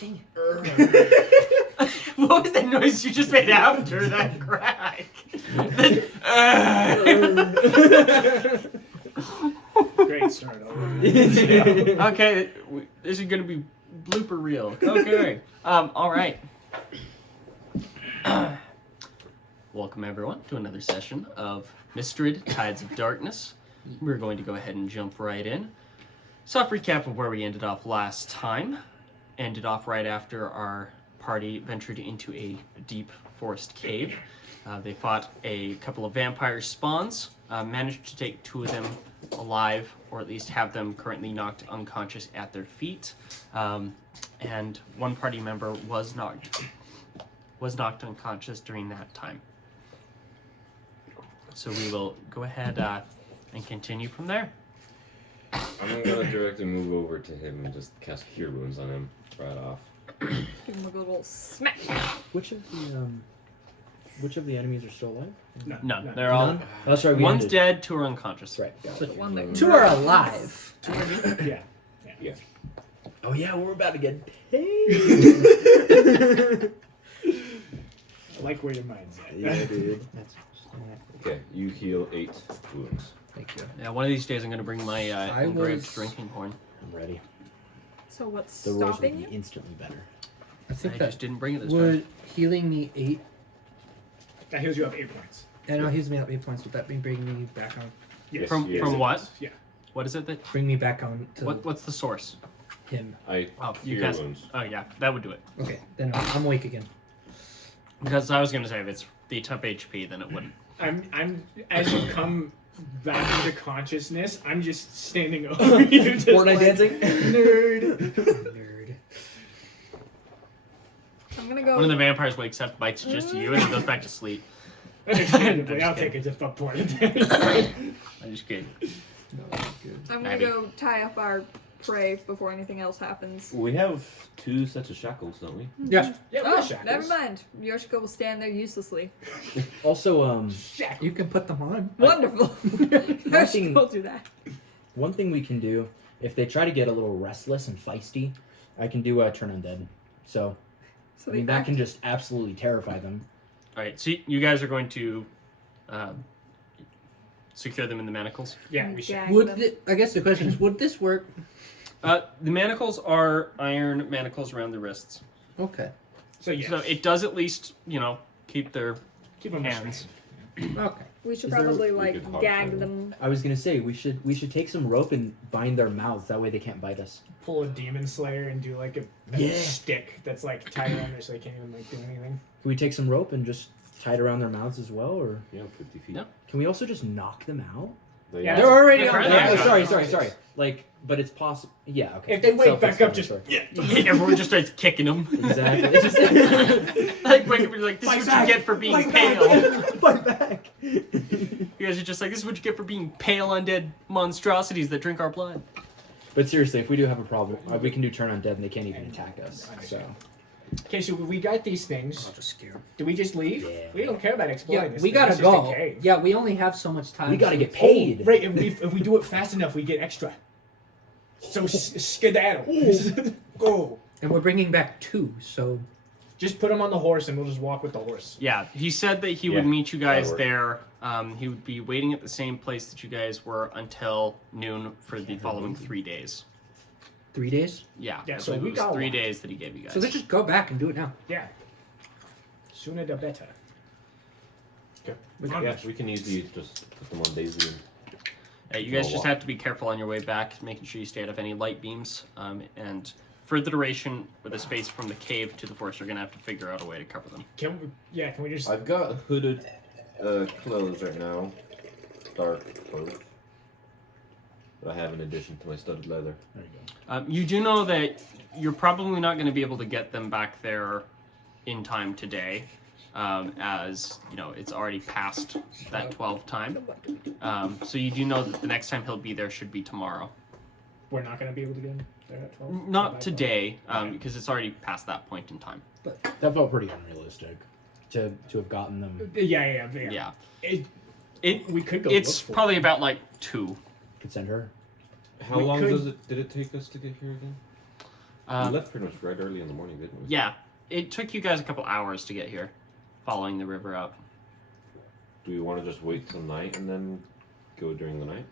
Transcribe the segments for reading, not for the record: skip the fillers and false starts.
Dang it. What was that noise you just made after that crack? Great start already. Okay, this is gonna be blooper reel. Okay. All right. Welcome everyone to another session of Mistorid, Tides of Darkness. We're going to go ahead and jump right in. Soft recap of where we ended off last time. Ended off right after our party ventured into a deep forest cave. They fought a couple of vampire spawns, managed to take 2 of them alive, or at least have them currently knocked unconscious at their feet. And one party member was knocked unconscious during that time. So we will go ahead and continue from there. I'm gonna directly move over to him and just cast Cure Wounds on him right off. Give him a little smack. Which of the enemies are still alive? No, they're all. None? Oh, sorry, we One's ended. dead, 2 are unconscious. Right. Got it. One that 2 are alive. Yeah. Oh yeah, we're about to get paid. I like where your mind's at. Yeah, dude. That's Okay, you heal 8 wounds. thank you. Yeah, one of these days I'm going to bring my engraved drinking horn. I'm ready. So what's The rolls will stopping be you? instantly better. I think I that just didn't bring it this would time. healing me 8. That heals you up 8 points. I know heals me up 8 points. Would that bring me back on? Yes. From yes, from it what? Yeah. What is it that? Bring me back on to What's the source? him. I Oh, you Cure cast. Wounds. Oh yeah, that would do it. Okay, then I'm awake again. Because I was going to say if it's the temp HP, then it wouldn't. I'm as you come back into consciousness, I'm just standing over you. Just Fortnite dancing? Nerd. Nerd. I'm gonna go. One of the vampires wakes up, bites just you, and then goes back to sleep. Understandably, I'll take it just up point. I'm just kidding. I'm gonna Abby. go tie up our prey before anything else happens. We have 2 sets of shackles, don't we? Yeah. Yeah, Oh, we're shackles. never mind. Yoshiko will stand there uselessly. Also, Shackles. You can put them on. Wonderful. Yoshiko will do that. one thing we can do, if they try to get a little restless and feisty, I can do a turn undead. So, So I mean, that can just absolutely terrify them. All right, so you guys are going to secure them in the manacles. Yeah, we should. Gag Would them. I guess the question is, would this work? The manacles are iron manacles around the wrists, Okay. So yeah, so it does at least keep their keep them hands. Okay. We should Is there- probably we like could hog gag tie them. I was gonna say we should take some rope and bind their mouths. That way they can't bite us. pull a demon slayer and do like a Yeah. stick that's like tied around there so they can't even like do anything. Can we take some rope and just tie it around their mouths as well, or Yeah, 50 feet. Yeah. can we also just knock them out? Yeah. They're already They're on. currently Oh, unconscious. sorry. Like, but it's possible. Yeah, okay. If they wake back up, just Self-explanatory. Everyone just starts kicking them. Exactly. It's just Like wake up and be like, this is Fight what back! you get for being Fight pale. back! Fight back! You guys are just like, this is what you get for being pale undead monstrosities that drink our blood. But seriously, if we do have a problem, we can do turn undead and they can't even attack us. So Okay, so we got these things. I'll just scare 'em. Do we just leave? Yeah. We don't care about Yeah, exploring this. we thing. gotta It's just a go. cave. Yeah, we only have so much time. we gotta so- get paid. Oh, right, if we do it fast enough, we get extra. So skedaddle. Go. And we're bringing back 2, so Just put him on the horse and we'll just walk with the horse. Yeah, he said that he would Yeah, meet you guys that'll there. He would be waiting at the same place that you guys were until noon for the following 3 days. 3 days. Yeah, Yeah, I so believe we it was got 3 one. days that he gave you guys. So let's just go back and do it now. Yeah. Sooner the better. Okay. Yeah, we can easily just put them on Daisy and You guys Oh, just wow. have to be careful on your way back, making sure you stay out of any light beams. And for the duration, with the space from the cave to the forest, you're going to have to figure out a way to cover them. Can we just... I've got hooded clothes right now. Dark clothes. That I have in addition to my studded leather. There you go. You do know that you're probably not going to be able to get them back there in time today, as it's already past that 12 time. So you do know that the next time he'll be there should be tomorrow. We're not going to be able to get him there at 12? Not today, because it's already past that point in time. That felt pretty unrealistic to have gotten them. Yeah. Yeah. We could go It's look for probably about like 2. Could send her. How We long could- did it take us to get here again? We left pretty much right early in the morning, didn't we? Yeah, it took you guys a couple hours to get here, following the river up. Do we want to just wait till night and then go during the night?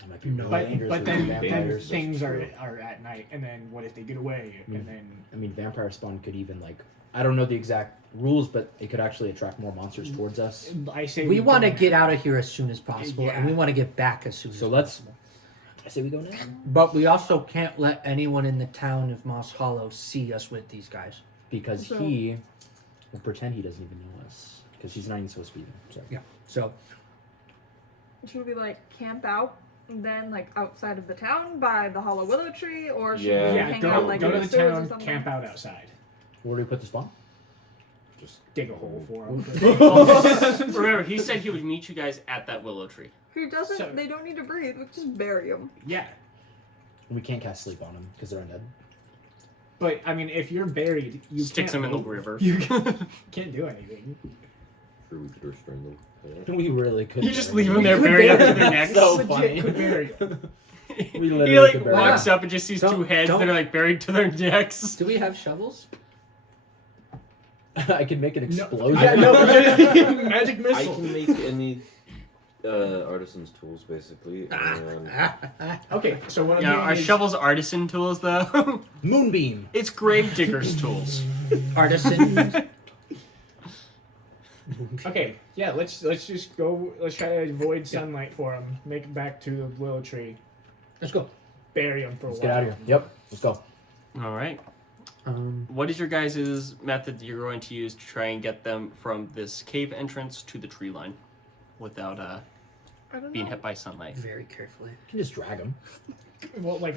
That might be No. really dangerous But with then vampires. things are true. at night, and then what if they get away? And then I mean, vampire spawn could even like, I don't know the exact rules, but it could actually attract more monsters towards us. I say We want to go get now. out of here as soon as possible, and Yeah. we want to get back as soon So as let's- possible. I say we go now. But we also can't let anyone in the town of Moss Hollow see us with these guys. Because So- he will pretend he doesn't even know us. Because he's not even supposed to be there. So. Yeah. So Should we like camp out then like outside of the town by the hollow willow tree, or should Yeah. we Yeah, hang go, out like go in to the the sewers or town, something? camp out outside. Where do we put the spawn? Just Dig a hole for them. Remember, he said he would meet you guys at that willow tree. Who doesn't? So- They don't need to breathe. We just bury them. Yeah, We can't cast sleep on them because they're undead. but I mean, if you're buried, you Sticks can't him in the move. river. You can't do anything. sure we could restrain them. We really could. You just bury leave them there could buried up to bury their them. necks. So Legit funny. could bury them. We He literally like could bury walks them. up and just sees Don't- two heads don't- that are like buried to their necks. do we have shovels? I could make an explosion. Yeah, no, magic I missile. can make any artisan's tools basically. And Okay, so what I'm Yeah, doing are is, shovels artisan tools though? Moonbeam. It's grave diggers tools. Artisan. Okay, yeah, let's just go. Let's try to avoid sunlight for them. Make it back to the willow tree. Let's go. Bury them for Let's a get while. out of here. Yep. Let's go. All right. Um, What is your guys' method that you're going to use to try and get them from this cave entrance to the tree line without I don't being know. hit by sunlight? very carefully. You can just drag them. Well, like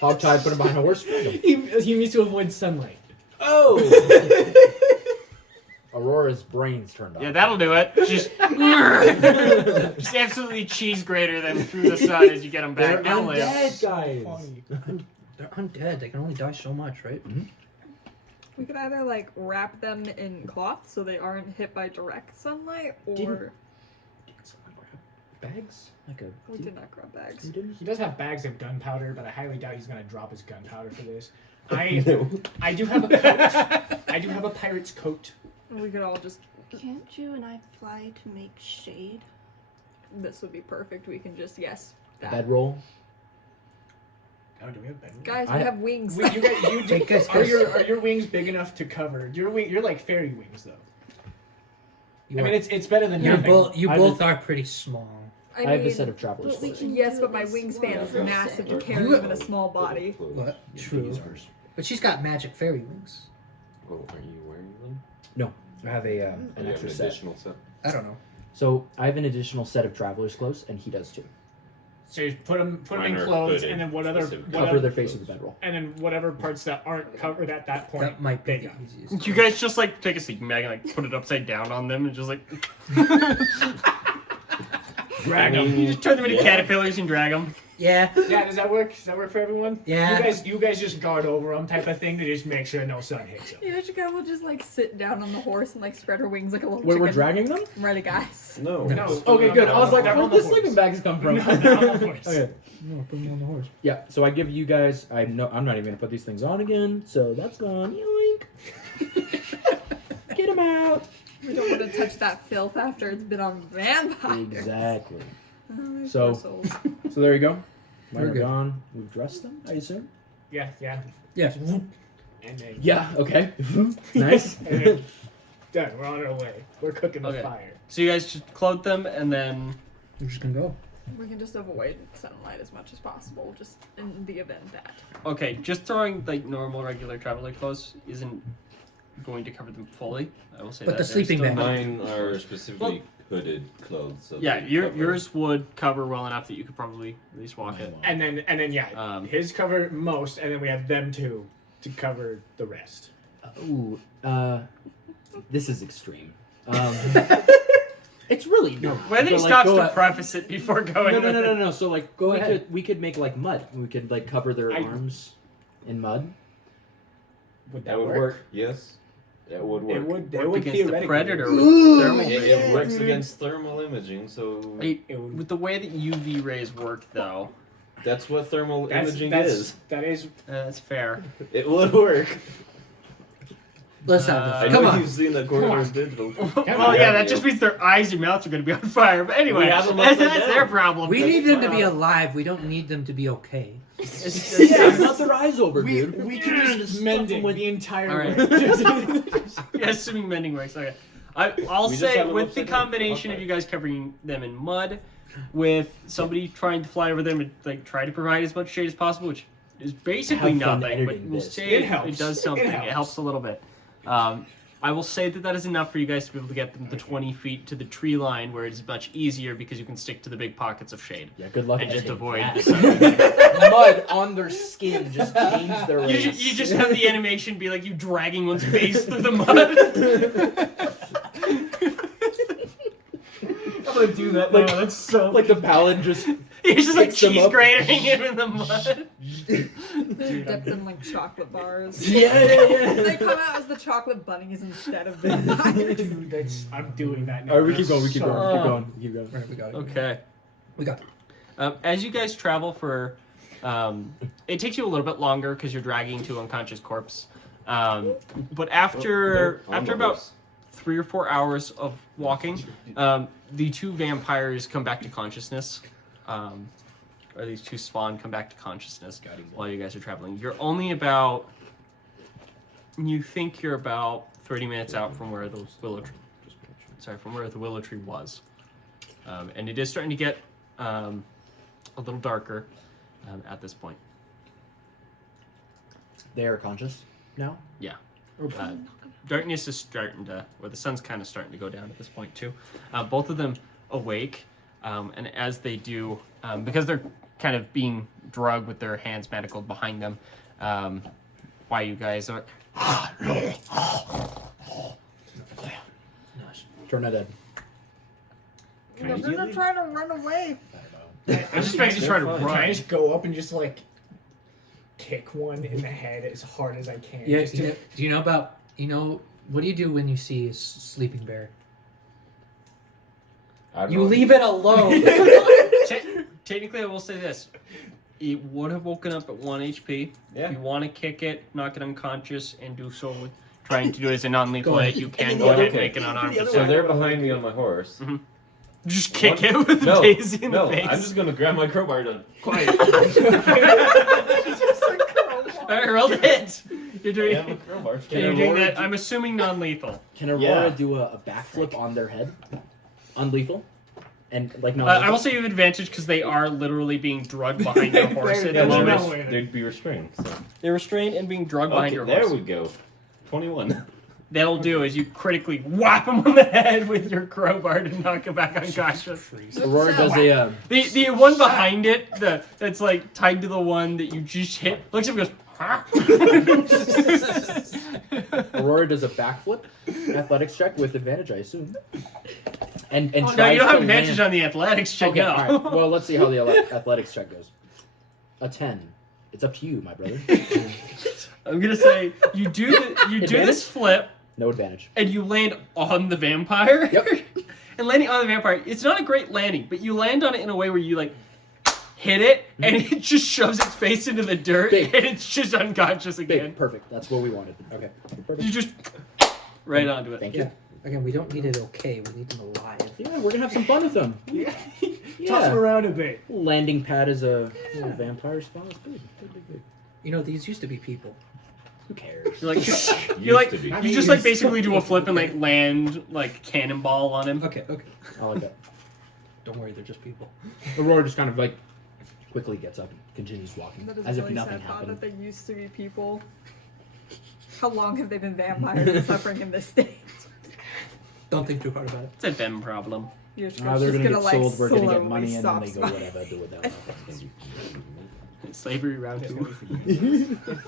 Hogtie, put him behind a horse. Drag him. he needs to avoid sunlight. Oh. Aurora's brain's turned off. Yeah, that'll do it. Just absolutely cheese grater them through the sun as you get them They're back. They'll live. undead, guys. Funny. They're undead. They can only die so much, right? We could either like wrap them in cloth so they aren't hit by direct sunlight, or Didn't- Did someone grab bags? Like a. we did not grab bags. You didn't? He does have bags of gunpowder, but I highly doubt he's gonna drop his gunpowder for this. no. I do have a coat. I do have a pirate's coat. We could all just. Can't you and I fly to make shade? This would be perfect. We can just that. Bedroll. Oh, do we have bedroom? Guys, I- we have wings. You guys, you Hey, guys, are guys. your wings big enough to cover? You're like fairy wings though. You I mean, it's better than You're nothing. both. You I both was- are pretty small. I I have a mean, set of traveler's but we clothes. can- yes, but my wingspan is Yeah. massive to You- carry them in a small body. What? Yeah, True. these are- But she's got magic fairy wings. Oh, aren't you wearing them? I have a Or an you have extra an set. additional set? I don't know. So I have an additional set of traveler's clothes, and he does too. So you put them Mine in are clothes, hooded, and then Cover whatever, their face with the bedroll. and then whatever parts that aren't covered at that point. That might be they the got. easiest. You guys just like take a sleeping bag and like put it upside down on them and just like Drag I 'em. mean, you just turn them into yeah. caterpillars and drag them. Yeah. Yeah, does that work? Does that work for everyone? Yeah. You guys just guard over them, type of thing, to just make sure no sun hits them. Yoshika will just like sit down on the horse and like spread her wings like a little Wait, chicken. we're dragging them? Ready, guys? No. No. Okay, good. I was like, They're where on did the the sleeping horse. bags come from? No, they're on the horse. Okay. No, put them on the horse. Yeah, so I give you guys. I'm not even gonna put these things on again. So that's gone. Yoink. Get him out. We don't want to touch that filth after it's been on vampires. Exactly. Oh, So- poor souls. So there you go. When We're we're good. gone, we've dressed them. I assume. Yeah. Yeah. And then Yeah. Okay. Nice. and then done. We're on our way. We're cooking the Okay. fire. So you guys just clothe them and then We're just gonna go. We can just avoid sunlight as much as possible, just in the event that. okay, just throwing like normal regular traveler clothes isn't going to cover them fully. I will say But that. the They're sleeping still- bag. Mine are specifically hooded clothes. So Yeah, they your, cover- yours would cover well enough that you could probably at least walk it. And then yeah, His his cover most, and then we have them two to cover the rest. Ooh. This is extreme. It's really not. When he But, like, stops go to at- preface it before going. No. with it. No. So like, Go we ahead. we could make like mud. We could like cover their arms in mud. Would That would work. Yes, that would work. It would. Work It would against the theoretically predator work. with thermal It vision. works against thermal imaging, so Hey, It would- with the way that UV rays work, though, That's what thermal imaging is. That is. That's fair. It would work. Let's have Uh, this. I Come know on. you've seen the Corridor's digital. Well, yeah, that just means their eyes and mouths are going to be on fire. But anyway, We have them that's upside their down. problem. We need them to be alive. We don't need them to be okay. Yeah, not their eyes over, We dude. we can just mend it the entire All right. way. Yeah, assuming mending works. Okay. I'll We just say have them with the upside down. combination of you guys covering them in mud, with somebody trying to fly over them and like try to provide as much shade as possible, which is basically Have fun nothing, but editing we'll this. say It it helps. does something. It It helps. helps a little bit. I will say that is enough for you guys to be able to get them the 20 feet to the tree line, where it is much easier because you can stick to the big pockets of shade Yeah, good luck and just editing avoid that. the sun. Mud on their skin just change their race. You just have the animation be like you dragging one's face through the mud. I'm gonna do that now. That's so. like the paladin just He's just like Picks them cheese up. grating him in the mud. Dip them like chocolate bars. yeah. They come out as the chocolate bunnies instead of vampires. Dude, that's. I'm doing that now. All right, we keep going. We That's keep so- going. Keep going. Keep going. All right, we got it. Okay. We got it. As you guys travel for, it takes you a little bit longer because you're dragging to unconscious corpse. But after On the about horse. 3 or 4 hours of walking, the two vampires come back to consciousness. Or these two spawn come back to consciousness while you guys are traveling. You're only about. You think you're about 30 minutes out from where the willow tree. From where the willow tree was, and it is starting to get a little darker at this point. They are conscious now. Yeah. Darkness is starting to, or the sun's kind of starting to go down at this point too. Both of them awake, and as they do, because they're kind of being drugged with their hands manacled behind them, why you guys are. Turn that in. They're gonna try to run away. It just makes you try to They're Can I run. just go up and just like kick one in the head as hard as I can? Yeah. Just You to- know, do you know about? You know, what do you do when you see a sleeping bear? I don't You know. leave it alone. Technically, I will say this. It would have woken up at 1 HP. Yeah. If you want to kick it, knock it unconscious, and do so with trying to do it as a non-lethal Go hit, ahead. you can then go the ahead other and make an unarmed the other So attack. they're behind me on my horse. Just kick One- it with No, a daisy in no, the face. I'm just gonna grab my crowbar and quiet. Alright, roll the hit. You're I doing, have a crowbar. you're doing that. I'm assuming non-lethal. Can Aurora Yeah. do a backflip on their head? Unlethal? And like no. I will say you have advantage because they are literally being drugged behind their horse at the There's no moment. way. They'd be restrained. So. They're restrained and being drugged behind Okay, your there horse. we go. 21. That'll do is you critically whap him on the head with your crowbar to knock him back unconscious. Aurora does a. The one behind it, that's like tied to the one that you just hit, looks at him and goes, huh? Aurora does a backflip, athletics check with advantage, I assume. And No, tries you don't have to advantage land- on the athletics check. Okay, No. all right. Well, let's see how the athletics check goes. A 10. It's up to you, my brother. I'm gonna say you do Advantage? this flip No advantage. and you land on the vampire. Yep. And landing on the vampire, it's not a great landing, but you land on it in a way where you like hit it and it just shoves its face into the dirt Big. and it's just unconscious again. Big. Perfect. That's what we wanted. Okay. Perfect. You just right onto it. Thank you. Yeah. Again, we don't need it okay. We need them alive. Yeah, we're gonna have some fun with them. Yeah. Toss Yeah. them around a bit. Landing pad is a little vampire spawn. It's good. Good. You know, these used to be people. Who cares? You're like Used you like to be. you just like basically do a flip and like land like cannonball on him. Okay. I like that. Don't worry, they're just people. Aurora just kind of like quickly gets up and continues walking That is as a if really nothing sad thought happened. that they used to be people. How long have they been vampires and suffering in this state? Don't think too hard about it. It's a them problem. You're just, They're gonna get like sold. We're gonna get slowly money, and then they stop go spying. whatever. Do without. Slavery round That's 2. gonna be for you.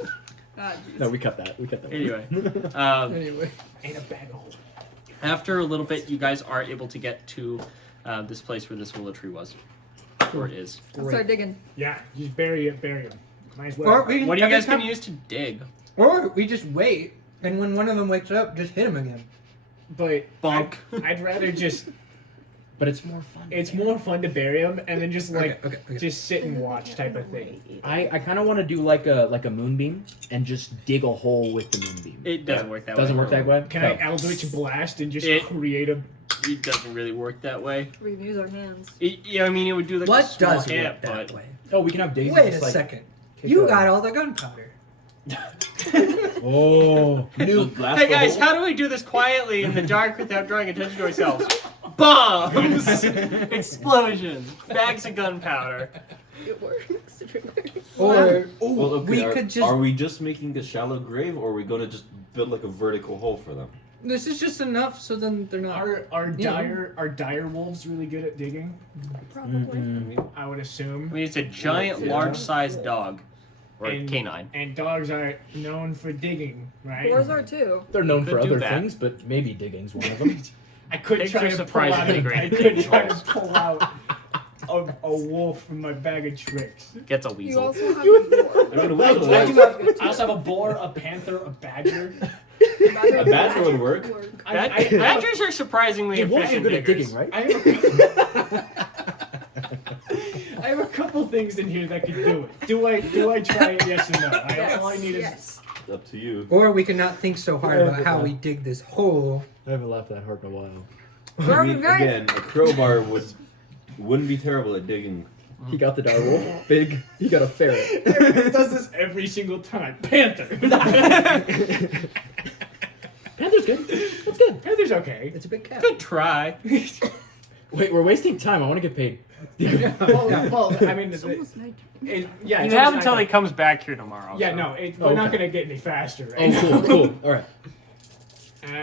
Ah, jeez. No, we cut that. We cut that. Anyway, Anyway. Ain't a bag of holes. after a little bit, you guys are able to get to this place where this willow tree was, or it is. I'll start digging. Yeah, just bury it. Might as well. Or we, What are you every guys time- gonna use to dig? Or we just wait, and when one of them wakes up, just hit him again. But Bonk. I'd rather just But it's more fun. It's more fun to bury them and then just like Okay. just sit and watch type of thing. I kind of want to do like a moonbeam and just dig a hole with the moonbeam. It doesn't work that Doesn't way. work that way. Can I Eldritch Blast and just create a... It doesn't really work that way. We can use our hands. Yeah, I mean, it would do like a What small does hit, work that but way? Oh, we can have Daisy. Wait a just, like, second. kick You a- got all the gunpowder. Oh, New blast hey the guys, hole. how do we do this quietly in the dark without drawing attention to ourselves? Bombs! Explosions! Bags of gunpowder. It works. Or Well, okay, we are, could just. are we just making a shallow grave, or are we going to just build like a vertical hole for them? This is just enough so then they're not. Are Yeah. dire wolves really good at digging? Probably. I would assume. I mean, it's a giant, Yeah. large-sized dog. Or And- canine. And dogs are known for digging, right? Boars are too. they're known Could for do other that. things, but maybe digging's one of them. I could Pigs try are to pull out. surprisingly I great. could try to pull out a wolf from my bag of tricks. Gets a You weasel. also have a boar. I mean, a I, weasel I, works. do have, I also have a boar, a panther, a badger. A badger would work. Badgers are surprisingly Hey, wolves are efficient good at diggers. digging, right? I have a couple things in here that could do it. Do I try it? Yes or no? All I need is Yes. Up to you. Or we could not think so hard about how we dig this hole. I haven't laughed that hard in a while. I mean, again, a crowbar wouldn't be terrible at digging. He got the direwolf. Big. He got a ferret. it does this every single time. Panther. Panther's good. That's good. Panther's okay. It's a big cat. Good try. Wait, we're wasting time. I want to get paid. Well, I mean, It's almost night. yeah. You it's have almost until he like comes back here tomorrow. Yeah, so. no, we're not Okay. gonna get any faster, right? Oh, cool. All right.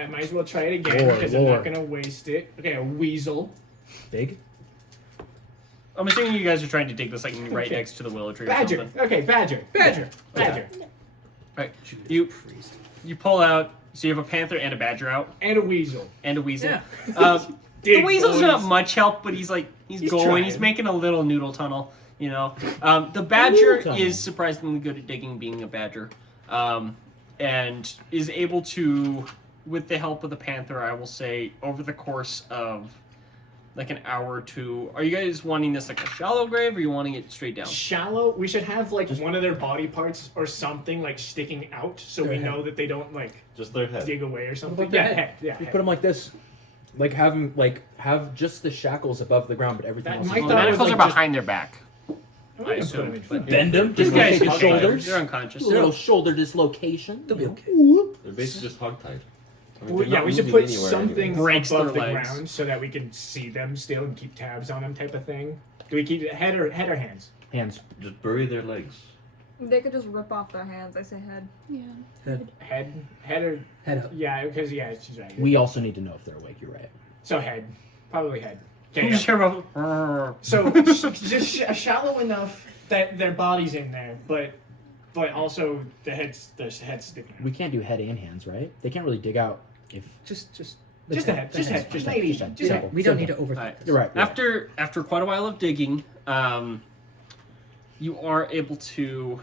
Might as well try it again Lore, because I'm lore. not gonna waste it. Okay, a weasel. Big. I'm assuming you guys are trying to dig this like right Okay. next to the willow tree or Badger. something. Okay, badger. Badger. Right. You pull out, so you have a panther and a badger out, And a weasel. and a weasel. Yeah. The Dig, weasel's not boys. much help, but he's going. trying. He's making a little noodle tunnel. You know. The badger tunnel. is surprisingly good at digging, being a badger, and is able to, with the help of the panther, I will say, over the course of like an hour or two. Are you guys wanting this like a shallow grave, or are you wanting it straight down? Shallow. We should have like one of their body parts or something like sticking out, so we know that they don't like Just their head. dig away or something. about the Yeah, head? head. Yeah. You head. put him like this. Like have just the shackles above the ground, but everything That else. might is The thought on. it was manacles are like just- behind their back. I'm I gonna put assume, them in but- front. Bend them. These guys Dislocate can the shoulders. shoulders. They're unconscious. A little shoulder dislocation. They'll be okay. They're basically just hogtied. I mean, Well, they're yeah, not we should moving put anywhere something anyways. Breaks above the their legs. ground so that we can see them still and keep tabs on them, type of thing. Do we keep it head or hands? Hands. Just bury their legs. They could just rip off their hands. I say head. Yeah. Head or Head up. yeah, because she's right. We also need to know if they're awake. You're right. So head, probably head. You Okay. just hear about- So just shallow enough that their body's in there, but also their head's sticking out. We can't do head and hands, right? They can't really dig out if. Just Just the head, just head, just head, ladies, just head. just Simple. head. We don't need Simple. to overthink Alright. this. You're right. After quite a while of digging, you are able to,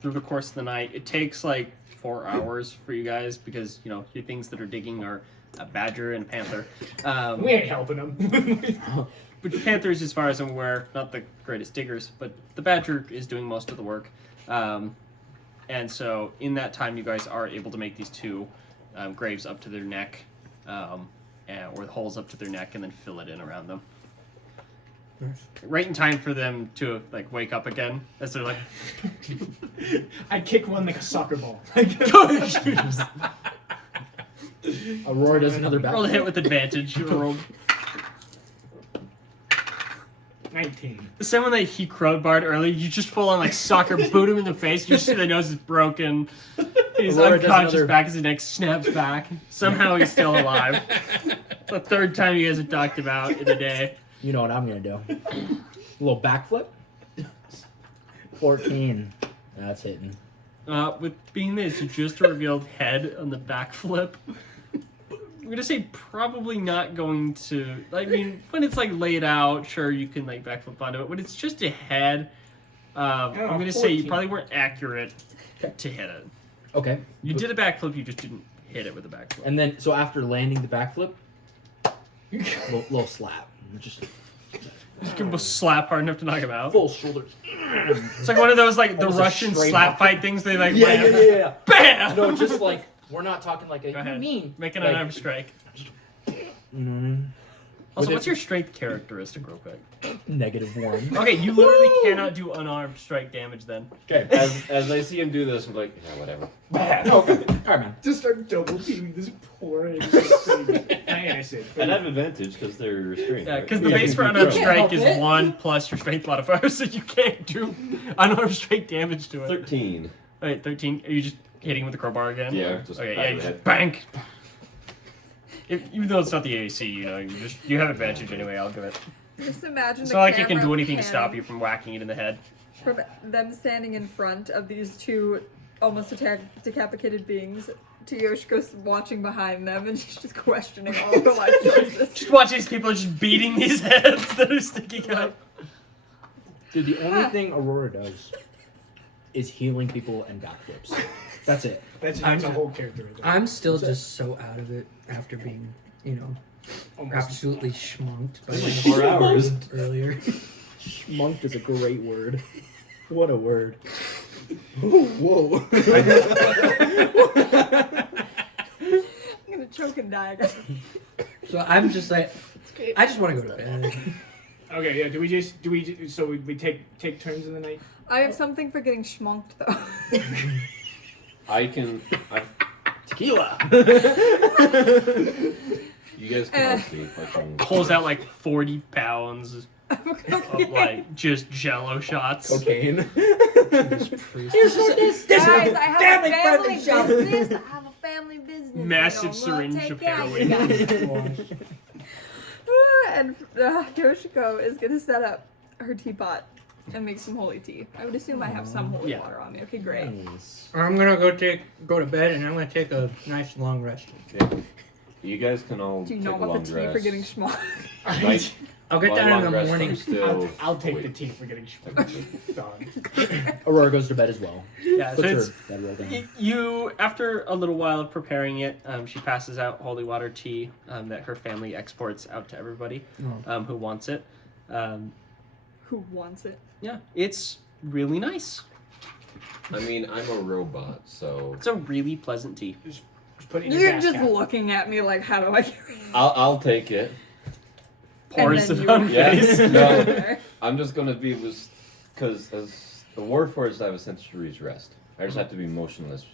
through the course of the night, it takes like 4 hours for you guys because your things that are digging are a badger and a panther. We ain't helping them. But the panthers, as far as I'm aware, not the greatest diggers, but the badger is doing most of the work. And so in that time, you guys are able to make these two graves up to their neck, or holes up to their neck, and then fill it in around them. Right in time for them to like wake up again, as they're like, I kick one like a soccer ball. Aurora does another roll a back. hit with advantage. You rolled 19. the same one that he crowbarred earlier. You just full on like soccer boot him in the face. You just see the nose is broken. He's Aurora does unconscious. another- Back as his neck snaps back. Somehow he's still alive. The third time you guys have talked about in a day. You know what I'm gonna do? A little backflip. 14. That's hitting. With being this just a revealed head on the backflip, I'm gonna say probably not going to. I mean, when it's like laid out, sure you can like backflip onto it. When it's just a head, I'm gonna say you 14. probably weren't accurate to hit it. Okay. You did a backflip, you just didn't hit it with a backflip. And then, so after landing the backflip, little slap. Just You can slap hard enough to knock him out. full shoulders. It's like one of those like the Almost a Russian straight slap up. fight things. They like Yeah. bam. No, just like we're not talking like a Go ahead. mean. Make an like, unarmed strike. Mm, Also, With what's it- your strength characteristic, real quick? -1. Okay, you literally cannot do unarmed strike damage then. Okay. As I see him do this, I'm like, yeah, whatever. Okay. All right, man. Just start double teaming this poor innocent I'd have advantage because they're restrained. Yeah, right? because the base for unarmed can't strike help is it. 1 plus your strength modifier, so you can't do unarmed strike damage to it. 13. Wait, 13? Are you just hitting with the crowbar again? Yeah, just Okay, back yeah, of you the just head. bank. Even though it's not the AC, you know, you have advantage anyway. I'll give it. Just imagine It's the not like you can camera do anything to stop panning you from whacking it in the head. from them standing in front of these two almost decapitated beings. To Yoshiko's watching behind them, and she's just questioning all her life choices. Just watch these people just beating these heads that are sticking out. Dude, the only thing Aurora does is healing people and backflips. That's it. That's a whole character. Right there. I'm still just so out of it after being, Almost. absolutely schmunked by 4 hours. earlier. Schmunked is a great word. What a word. Whoa. I'm gonna choke and die. So I'm just like, I just want to go to bed. Okay, yeah. So we take turns in the night. I have something for getting schmunked though. Tequila. You guys can all see. Fucking Pulls out like 40 pounds of like just jello shots. Cocaine. Guys, I have a family business. I have a family business. Massive I don't wanna syringe take of care you heroin. guys. And Yoshiko is gonna set up her teapot and make some holy tea. I would assume I have some holy Yeah. water on me. Okay, great. Nice. I'm gonna go to bed, and I'm gonna take a nice long rest. Okay. You guys can all Do you take not a want long the tea rest. for getting schmucked? Like, I'll get my down long in the rest, morning. I'm still I'll take the awake. tea for getting Technically. done. Aurora goes to bed as well. Yeah, so Puts her it's bedroll down. you. After a little while of preparing it, she passes out holy water tea that her family exports out to everybody who wants it. Who wants it? Yeah, it's really nice. I mean, I'm a robot, so It's a really pleasant tea. Just put it in your You're gas just cap. looking at me like, how do I get rid of I'll take it. Pours then it you- on Yeah. face. No. it? I'm just gonna be because as the Warforged, I have a century's rest. I just have to be motionless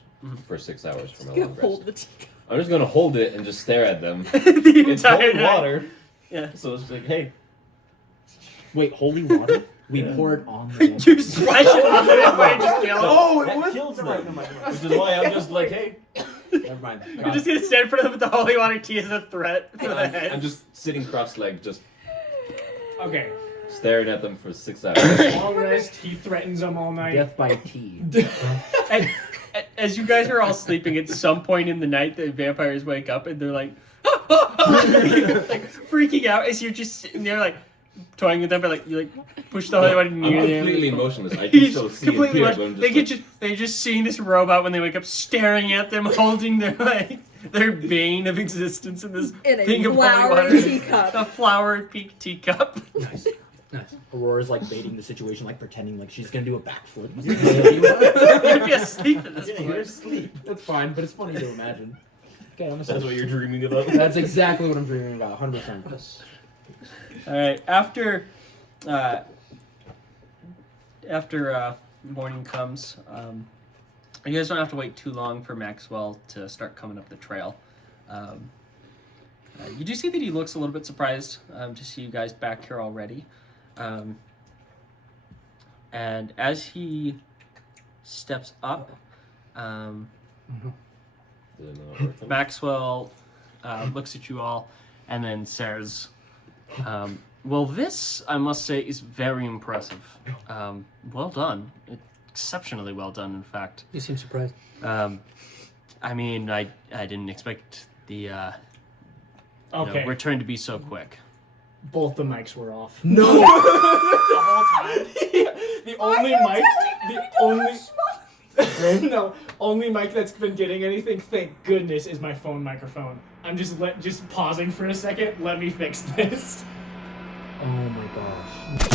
for 6 hours for my You long hold rest. the tea. I'm just gonna hold it and just stare at them. The It's entire cold night. water, Yeah. so it's like, hey, Wait, holy water? We Yeah. poured on the woman. You splash it on the and just kill it. Oh, that it was. kills them. Which is why I'm just like, hey, Never mind. You're just gonna stand in front of them with the holy water tea as a threat for the head. I'm just sitting cross-legged, just Okay. staring at them for 6 hours. Long rest. He threatens them all night. Death by tea. And as you guys are all sleeping, at some point in the night, the vampires wake up and they're like, like freaking out as you're just sitting there, like toying with them, but like you like push the holy water I'm near them. completely emotionless. I can He's still see and completely hear, lost. but I'm They just get like, they're just seeing this robot when they wake up, staring at them, holding their like their bane of existence in this In a thing of holy flowery water, teacup. a flowered pink teacup. Nice. Nice. Aurora's like baiting the situation, like pretending like she's gonna do a backflip. You'd be asleep at this Yeah, point. you're asleep. That's fine, but it's funny to imagine. Okay, I'm that's what you're dreaming about. That's exactly what I'm dreaming about, 100%. All right. After morning comes, you guys don't have to wait too long for Maxwell to start coming up the trail. You do see that he looks a little bit surprised to see you guys back here already. And as he steps up, Maxwell looks at you all and then says, well, this, I must say, is very impressive. Well done. Exceptionally well done, in fact. You seem surprised. I mean, I didn't expect the Okay. return to be so quick. Both the mics were off. No! The whole time. The only mic. The only. No, only mic that's been getting anything. Thank goodness is my phone microphone. I'm just pausing for a second. Let me fix this. Oh my gosh.